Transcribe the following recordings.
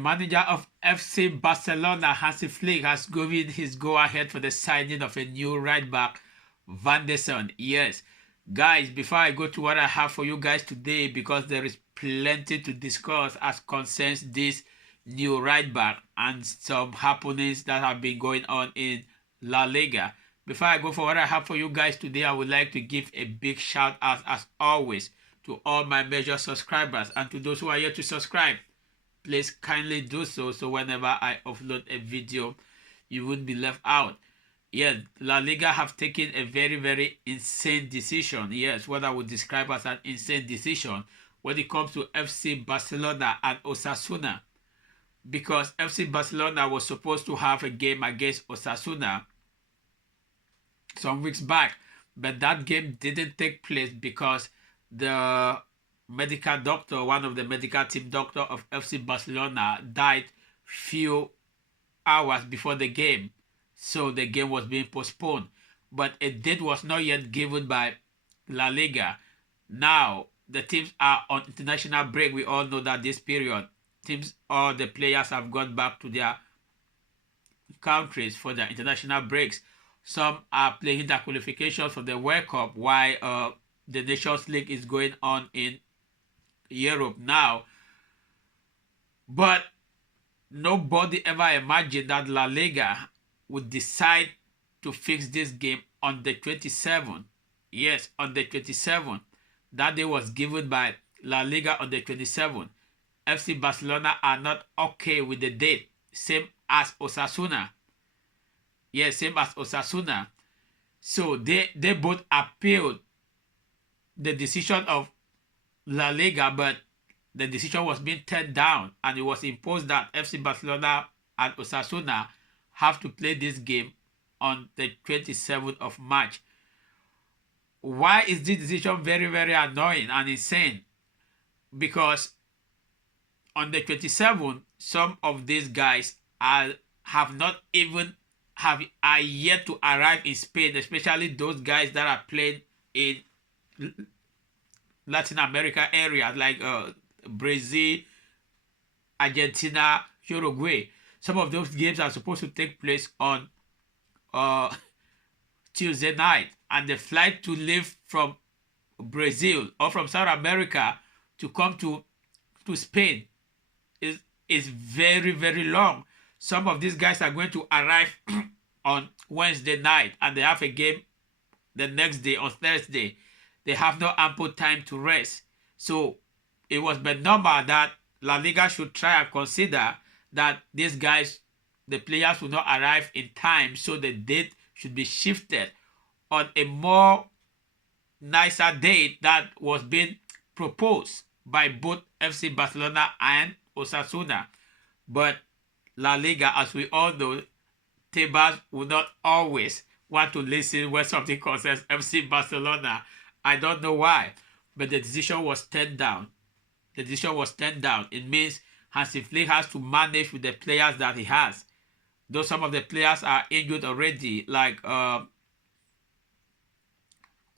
manager of FC Barcelona, Hansi Flick, has given his go-ahead for the signing of a new right-back, Vanderson. Yes, guys, before I go to what I have for you guys today, because there is plenty to discuss as concerns this new right-back and some happenings that have been going on in La Liga. Before I go for what I have for you guys today, I would like to give a big shout out, as always, to all my major subscribers, and to those who are yet to subscribe, please kindly do so, so whenever I upload a video, you won't be left out. Yes, La Liga have taken a very insane decision. Yes, what I would describe as an insane decision when it comes to FC Barcelona and Osasuna, because FC Barcelona was supposed to have a game against Osasuna some weeks back, but that game didn't take place because the medical doctor, one of the medical team doctor of FC Barcelona, died few hours before the game, so the game was being postponed. But a date was not yet given by La Liga. Now the teams are on international break. We all know that this period, teams, all the players have gone back to their countries for their international breaks. Some are playing their qualifications for the World Cup, while the Nations League is going on in Europe now. But nobody ever imagined that La Liga would decide to fix this game on the 27th. Yes, on the 27th. That day was given by La Liga on the 27th. FC Barcelona are not okay with the date. Same as Osasuna. Yes, same as Osasuna. So they both appealed the decision of La Liga, but the decision was being turned down, and it was imposed that FC Barcelona and Osasuna have to play this game on the 27th of March. Why is this decision very annoying and insane? Because on the 27th, some of these guys are yet to arrive in Spain, especially those guys that are playing in Latin America areas like Brazil, Argentina, Uruguay. Some of those games are supposed to take place on Tuesday night, and the flight to leave from Brazil or from South America to come to Spain is very long. Some of these guys are going to arrive on Wednesday night, and they have a game the next day on Thursday. They have no ample time to rest. So it was but normal that La Liga should try and consider that these guys, the players, will not arrive in time, so the date should be shifted on a more nicer date that was being proposed by both FC Barcelona and Osasuna. But La Liga, as we all know, Tebas will not always want to listen when something concerns FC Barcelona. I don't know why, but the decision was turned down. The decision was turned down. It means Hansi Flick has to manage with the players that he has. Though some of the players are injured already, like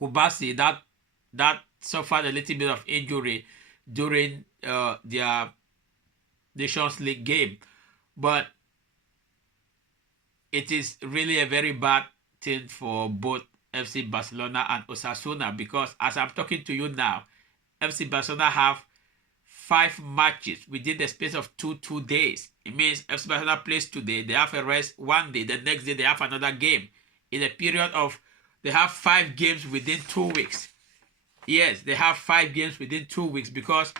Kubasi, that suffered a little bit of injury during their Nations League game. But it is really a very bad thing for both FC Barcelona and Osasuna, because as I'm talking to you now, FC Barcelona have 5 matches within the space of two days. It means FC Barcelona plays today, they have a rest one day, the next day they have another game. In a period of, they have 5 games within 2 weeks. Yes, they have 5 games within 2 weeks, because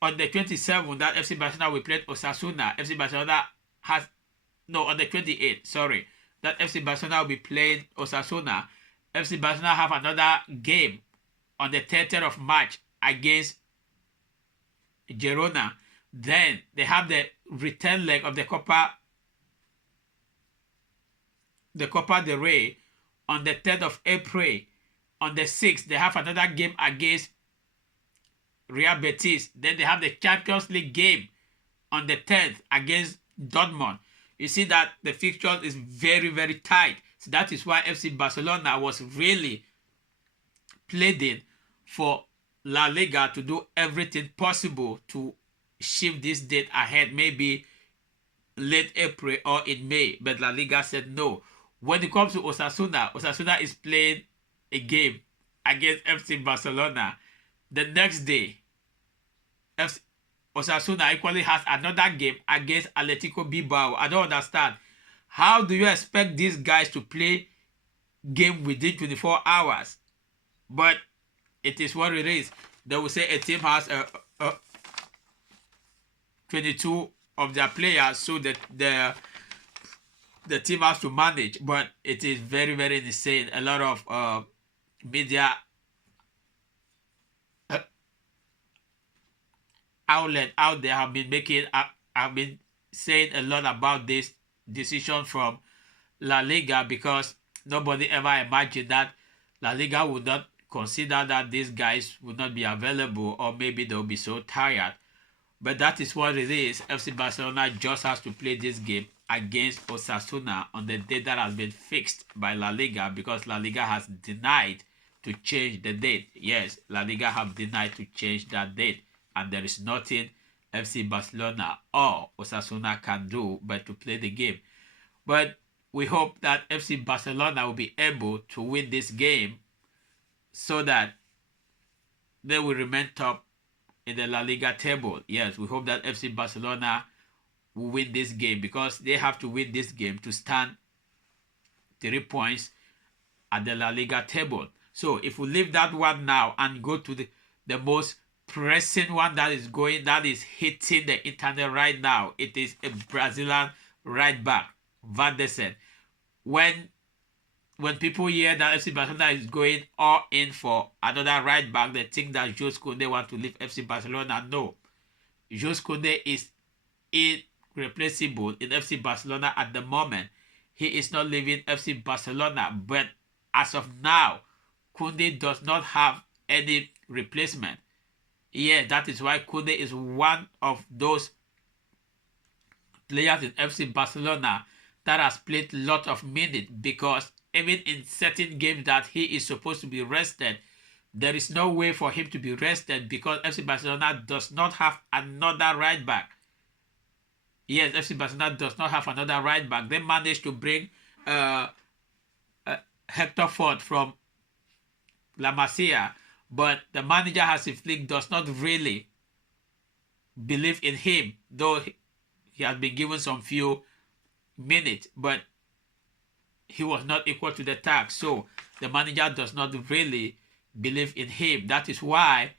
on the 27th that FC Barcelona will play Osasuna, FC Barcelona has, no, on the 28th, sorry, that FC Barcelona will be playing Osasuna. FC Barcelona have another game on the 30th of March against Girona. Then they have the return leg of the Copa del Rey on the 3rd of April. On the 6th, they have another game against Real Betis. Then they have the Champions League game on the 10th against Dortmund. You see that the fixture is very tight. So that is why FC Barcelona was really pleading for La Liga to do everything possible to shift this date ahead, maybe late April or in May. But La Liga said no. When it comes to Osasuna, Osasuna is playing a game against FC Barcelona. The next day, FC Osasuna equally has another game against Atletico Bilbao. I don't understand. How do you expect these guys to play game within 24 hours? But it is what it is. They will say a team has 22 of their players, so that the team has to manage. But it is very, very insane. A lot of media outlet out there have been saying a lot about this decision from La Liga, because nobody ever imagined that La Liga would not consider that these guys would not be available, or maybe they'll be so tired. But that is what it is. FC Barcelona just has to play this game against Osasuna on the date that has been fixed by La Liga, because La Liga has denied to change the date. Yes, La Liga have denied to change that date, and there is nothing FC Barcelona or Osasuna can do but to play the game. But we hope that FC Barcelona will be able to win this game so that they will remain top in the La Liga table. Yes, we hope that FC Barcelona will win this game, because they have to win this game to stand 3 points at the La Liga table. So if we leave that one now and go to the most pressing one that is hitting the internet right now, it is a Brazilian right back, Vanderson. When people hear that FC Barcelona is going all in for another right back, they think that Jules Koundé want to leave FC Barcelona. No. Jules Koundé is irreplaceable in FC Barcelona at the moment. He is not leaving FC Barcelona, but as of now, Koundé does not have any replacement. Yeah, that is why Koundé is one of those players in FC Barcelona that has played a lot of minutes, because even in certain games that he is supposed to be rested, there is no way for him to be rested, because FC Barcelona does not have another right back. Yes, FC Barcelona does not have another right back. They managed to bring Hector Ford from La Masia, but the manager Hansi Flick does not really believe in him, though he has been given some few minutes, but he was not equal to the task. So the manager does not really believe in him. That is why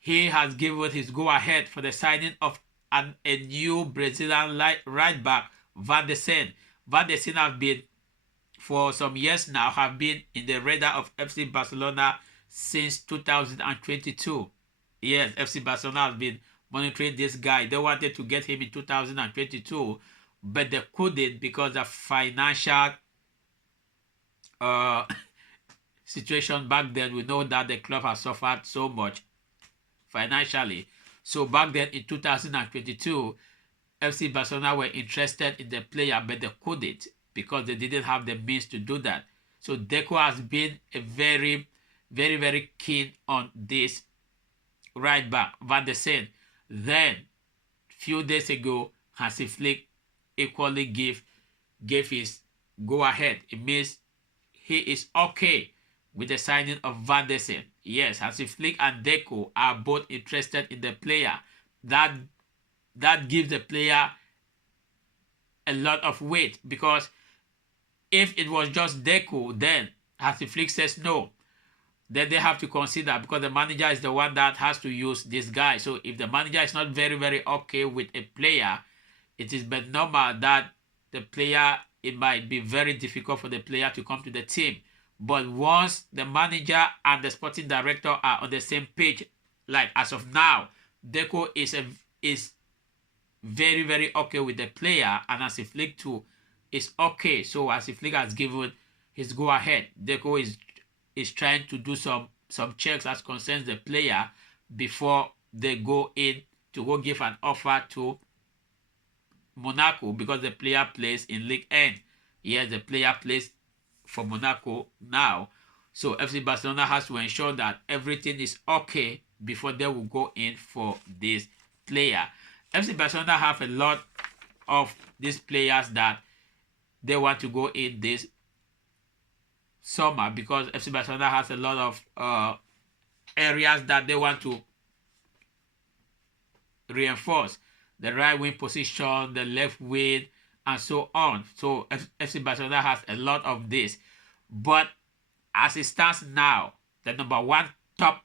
he has given his go-ahead for the signing of a new Brazilian right back, Vanderson. Vanderson has been, for some years now, have been in the radar of FC Barcelona since 2022. Yes, FC Barcelona has been monitoring this guy. They wanted to get him in 2022, but they couldn't because of financial situation back then. We know that the club has suffered so much financially. So back then in 2022, FC Barcelona were interested in the player, but they couldn't because they didn't have the means to do that. So Deco has been a very, very, very keen on this right back, Vanderson. Then, few days ago, Hansi Flick equally gave his go-ahead. It means he is okay with the signing of Vanderson. Yes, Hansi Flick and Deco are both interested in the player. That gives the player a lot of weight, because if it was just Deco, then Hansi Flick says no. Then they have to consider, because the manager is the one that has to use this guy. So if the manager is not very, very okay with a player, it is but normal that the player, it might be very difficult for the player to come to the team. But once the manager and the sporting director are on the same page, like as of now, Deco is very, very okay with the player, and Hansi Flick too is okay. So Hansi Flick has given his go-ahead. Deco is trying to do some checks as concerns the player before they go in to go give an offer to Monaco, because the player plays in Ligue 1. Yes, the player plays for Monaco now. So FC Barcelona has to ensure that everything is okay before they will go in for this player. FC Barcelona have a lot of these players that they want to go in this summer, because FC Barcelona has a lot of areas that they want to reinforce: the right wing position, the left wing, and so on. So FC Barcelona has a lot of this. But as it stands now, the number one top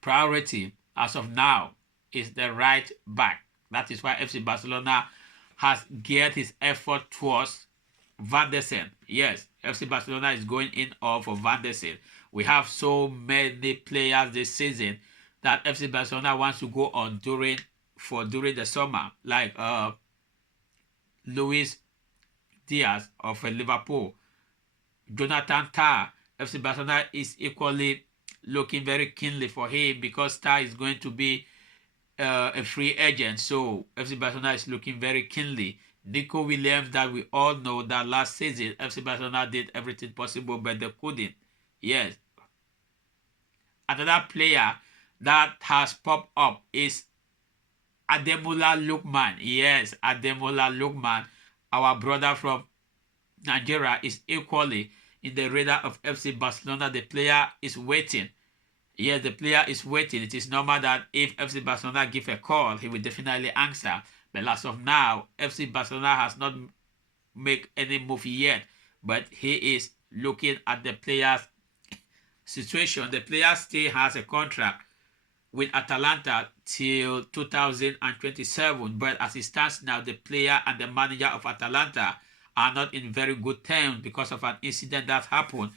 priority as of now is the right back. That is why FC Barcelona has geared his effort towards Vanderson. Yes, FC Barcelona is going in all for Vanderson. We have so many players this season that FC Barcelona wants to go on during the summer, like Luis Diaz of Liverpool, Jonathan Tah. FC Barcelona is equally looking very keenly for him, because Tah is going to be a free agent. So FC Barcelona is looking very keenly. Nico Williams, that we all know that last season FC Barcelona did everything possible, but they couldn't. Yes. Another player that has popped up is Ademola Lookman. Yes, Ademola Lookman, our brother from Nigeria, is equally in the radar of FC Barcelona. The player is waiting. Yes, the player is waiting. It is normal that if FC Barcelona give a call, he will definitely answer. But as of now, FC Barcelona has not made any move yet. But he is looking at the player's situation. The player still has a contract with Atalanta till 2027. But as it stands now, the player and the manager of Atalanta are not in very good terms because of an incident that happened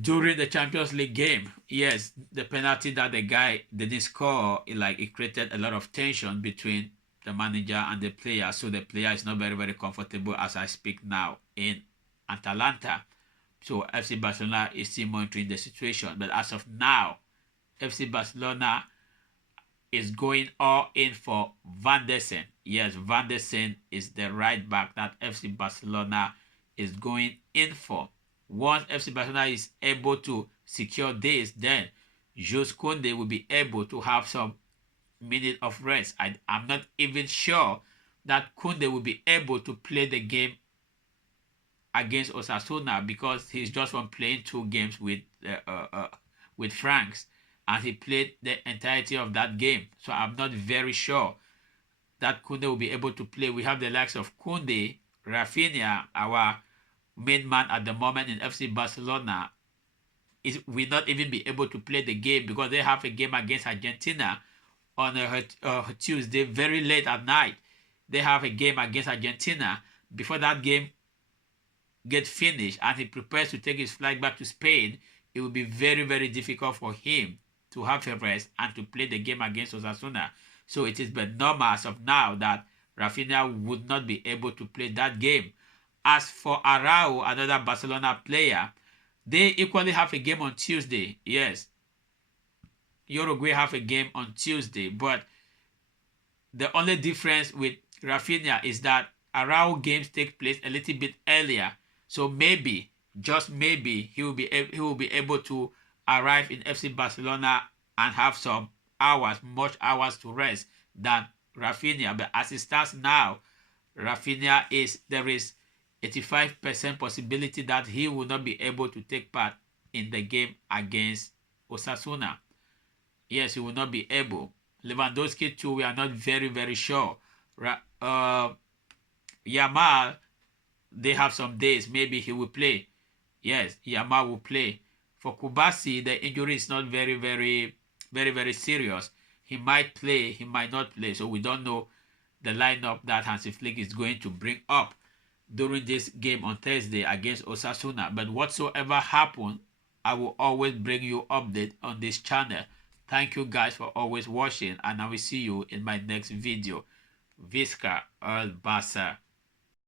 during the Champions League game. Yes, the penalty that the guy didn't score, it created a lot of tension between the manager and the player. So the player is not very, very comfortable as I speak now in Atalanta. So FC Barcelona is still monitoring the situation. But as of now, FC Barcelona is going all in for Vanderson. Yes, Vanderson is the right back that FC Barcelona is going in for. Once FC Barcelona is able to secure this, then Jules Koundé will be able to have some minute of rest. I'm not even sure that Koundé will be able to play the game against Osasuna, because he's just from playing 2 games with Franks, and he played the entirety of that game. So I'm not very sure that Koundé will be able to play. We have the likes of Koundé, Rafinha, our main man at the moment in FC Barcelona, will not even be able to play the game, because they have a game against Argentina on a Tuesday, very late at night. They have a game against Argentina. Before that game gets finished and he prepares to take his flight back to Spain, it will be very, very difficult for him to have a rest and to play the game against Osasuna. So it is but normal as of now that Rafinha would not be able to play that game. As for Arau, another Barcelona player, they equally have a game on Tuesday. Yes, Uruguay have a game on Tuesday, but the only difference with Rafinha is that Arau games take place a little bit earlier. So maybe, just maybe, he will be able to arrive in FC Barcelona and have some hours, much hours to rest than Rafinha. But as it stands now, Rafinha there is 85% possibility that he will not be able to take part in the game against Osasuna. Yes, he will not be able. Lewandowski too, we are not very, very sure. Yamal, they have some days, maybe he will play. Yes, Yamal will play. For Kubasi, the injury is not very, very, very, very serious. He might play, he might not play. So we don't know the lineup that Hansi Flick is going to bring up during this game on Thursday against Osasuna. But whatsoever happens, I will always bring you update on this channel. Thank you guys for always watching, and I will see you in my next video. Visca el Barça.